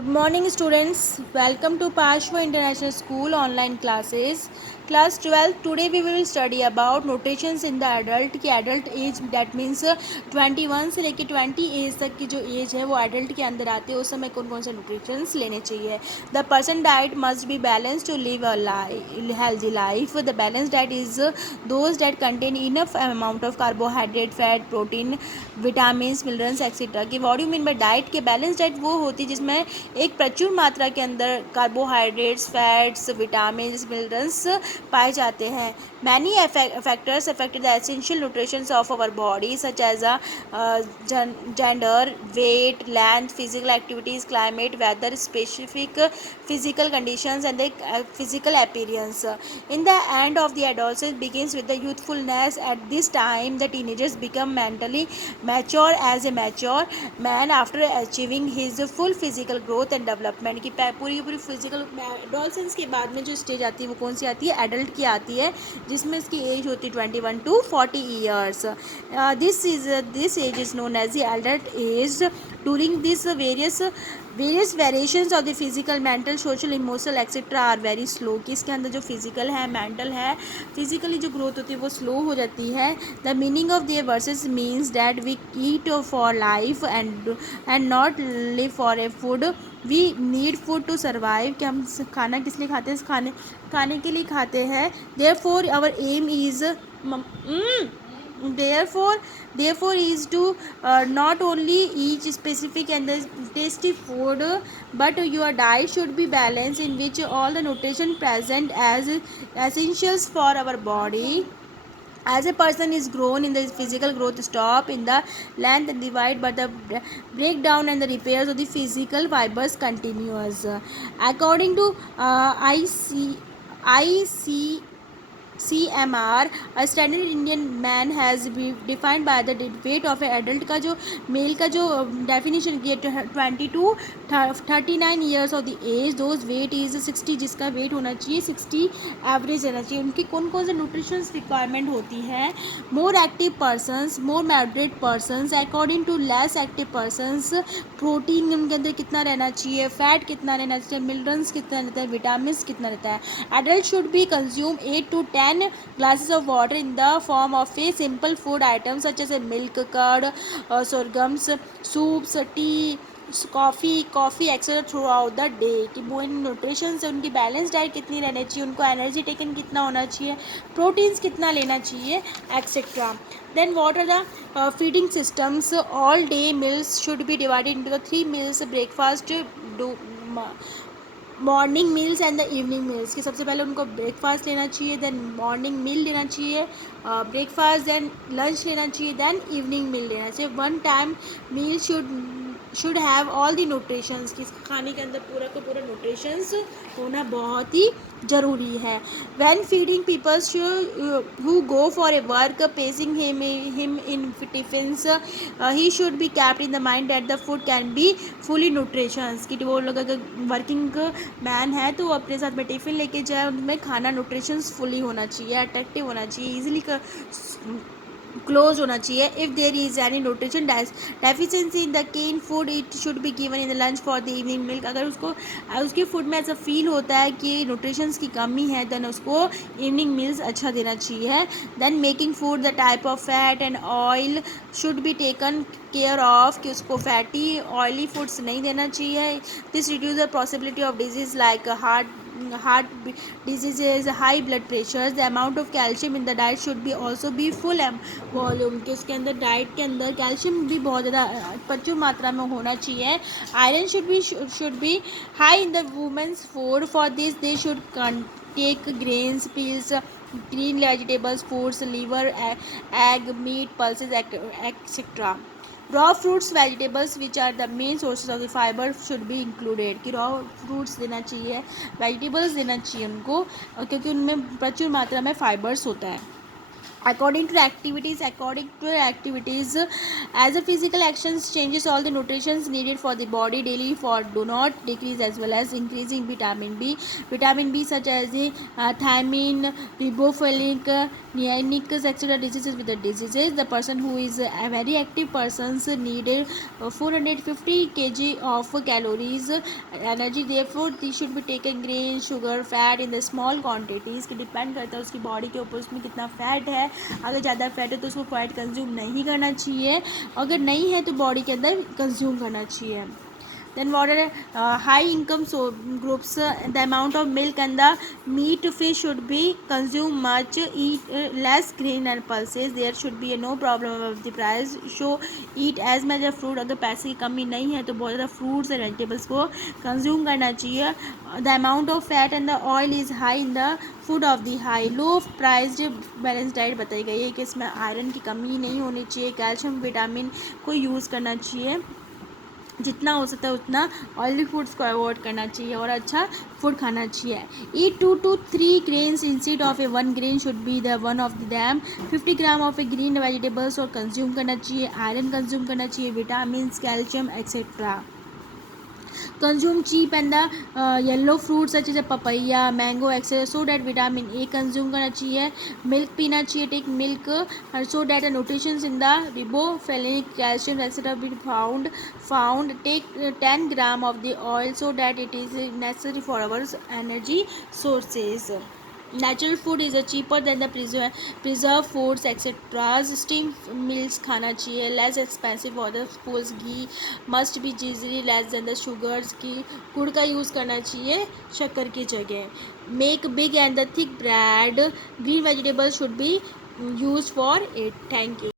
Good morning students, welcome to Pashwa International School online classes. Class 12, today we will study about notations in the adult की adult age that means 21 से लेकर 20 as तक की जो as है वो adult के अंदर आती है, उस समय कौन कौन से notations लेने चाहिए. The person diet must be balanced to live a healthy life. The balanced diet is those that contain enough amount of carbohydrate, fat, protein, vitamins, minerals etc. कि what do you mean by diet के balanced diet वो होती है जिसमें एक प्रचुर मात्रा के अंदर कार्बोहाइड्रेट्स, फैट्स, विटामिन, मिनरल्स पाए जाते हैं. Many factors affect the essential nutrition of our body such as gender, weight, length, physical activities, climate, weather, specific physical conditions and the physical appearance. In the end of the adolescence begins with the youthfulness. At this time the teenagers become mentally mature as a mature man after achieving his full physical growth and development. की पूरी physical adolescence के बाद में जो stage आती है वो कौन सी आती है? एडल्ट की आती है, जिसमें इसकी एज होती है 21 to 40 years. This age is known as the adult age. During this various variations of the physical, mental, social, emotional etc. are very slow. कि इसके अंदर जो फिजिकल है, मेंटल है, फिजिकली जो ग्रोथ होती है वो स्लो हो जाती है. The meaning of their verses means that we eat for life and not live for a food. We need food to survive. कि हम खाना किस लिए खाते हैं? खाने के लिए खाते हैं. Therefore our aim is therefore is to not only eat specific and the tasty food, but your diet should be balanced in which all the nutrition present as essentials for our body. As a person is grown in the physical growth stop in the length and divide, but the breakdown and the repairs of the physical fibers continues. According to ICMR, a standard Indian man has been defined by the weight of an adult. का जो mail का जो definition किया 20 to 39 years of the age, those weight is 60, जिसका wait होना चाहिए 60 average रहना चाहिए. उनकी कौन कौन से न्यूट्रिशंस रिक्वायरमेंट होती है? More active persons, more moderate persons, according to less active persons. Protein उनके अंदर कितना रहना चाहिए, फैट कितना रहना चाहिए, मिनरल्स कितना रहता है, विटामिन कितना रहता है. Adult should be consume 8 to 10 glasses of water in the form of a simple food items such as a milk, curd, sorghums, soups, tea, coffee etcetera through out the day. कि वो in nutrition से उनकी balance diet कितनी रहनी चाहिए, उनको energy taken कितना होना चाहिए, प्रोटीन्स कितना लेना चाहिए etcetera. Then what are the feeding systems? All day meals should be divided into the 3 meals: breakfast, morning meals and the evening meals. कि सबसे पहले उनको ब्रेकफास्ट लेना चाहिए, देन मॉर्निंग मील लेना चाहिए, ब्रेकफास्ट, देन लंच लेना चाहिए, देन इवनिंग मील लेना चाहिए. One time meal should have all the nutritions. कि खाने के अंदर पूरा का पूरा न्यूट्रिशंस होना बहुत ही ज़रूरी है. When feeding peoples who go for a work, pacing him in tiffins, he should be kept in the mind that the food can be fully nutritions. कि वो लोग अगर वर्किंग मैन है तो वो अपने साथ में टिफ़िन लेके जाए, उनमें खाना न्यूट्रिशंस फुली होना चाहिए, अट्रैक्टिव होना चाहिए, ईजिली क्लोज होना चाहिए. If there is any nutrition deficiency in the can food, it should be given in the lunch for the evening milk. अगर उसके फूड में ऐसा फील होता है कि न्यूट्रिशंस की कमी है, देन उसको इवनिंग मील्स अच्छा देना चाहिए. Then making food, the type of fat and oil should be taken care of. कि उसको फैटी ऑयली फूड्स नहीं देना चाहिए. This reduce the possibility of disease like heart diseases, high blood pressures. The amount of calcium in the diet should be also be full volume. कि उसके अंदर diet के अंदर कैल्शियम भी बहुत ज़्यादा प्रचुर मात्रा में होना चाहिए. Iron should be high in the womens food. For this they should take grains, peels, green vegetables, fruits, liver, egg, meat, pulses etc. Raw fruits, vegetables which are the main sources of the fiber should be included. कि raw fruits देना चाहिए, vegetables देना चाहिए उनको, क्योंकि उनमें प्रचुर मात्रा में फाइबर्स होता है. according to activities, as a physical actions changes all the nutritions needed for the body daily for do not decrease as well as increasing vitamin b such as the thiamine, ribofolic, niacin, etc. diseases with the diseases. The person who is a very active persons needed 450 kg of calories energy, therefore they should be taken grain, sugar, fat in the small quantities. Depend करता है उसकी body के ऊपर उसमें कितना fat है. अगर ज़्यादा फैट है तो उसको फैट कंज्यूम नहीं करना चाहिए, अगर नहीं है तो बॉडी के अंदर कंज्यूम करना चाहिए. Then what are high income groups? The amount of milk and the meat fish should be consumed much. Eat less grain and pulses. There should be no problem of the price. So eat as much of fruit. अगर पैसे की कमी नहीं है तो बहुत ज़्यादा fruits and vegetables को कंज्यूम करना चाहिए. The amount of fat and the oil is high in the food of the high. Low priced balance diet बताई गई है कि इसमें आयरन की कमी नहीं होनी चाहिए, कैल्शियम विटामिन को यूज़ करना चाहिए, जितना हो सकता है उतना ऑयली फूड्स को अवॉइड करना चाहिए और अच्छा फूड खाना चाहिए. ईट 2 to 3 grains instead of A 1 grain should be the one of them. 50 gram of A green vegetables और कंज्यूम करना चाहिए. आयरन कंज्यूम करना चाहिए, vitamin, calcium etcetera. Consume cheap and the yellow fruits such as a papaya, mango, etc. so that vitamin A consume करना चाहिए. Milk पीना चाहिए, take milk so that the nutritions in the riboflavin, calcium, etc. be found. Take 10 gram of the oil so that it is necessary for our energy sources. Natural food is cheaper than the preserved foods etc. Steamed meals खाना चाहिए, less expensive for the foods. Ghee must be easily less than the sugars. की गुड़ का use करना चाहिए शक्कर की जगह. Make big and the thick bread. Green vegetables should be used for it. Thank you.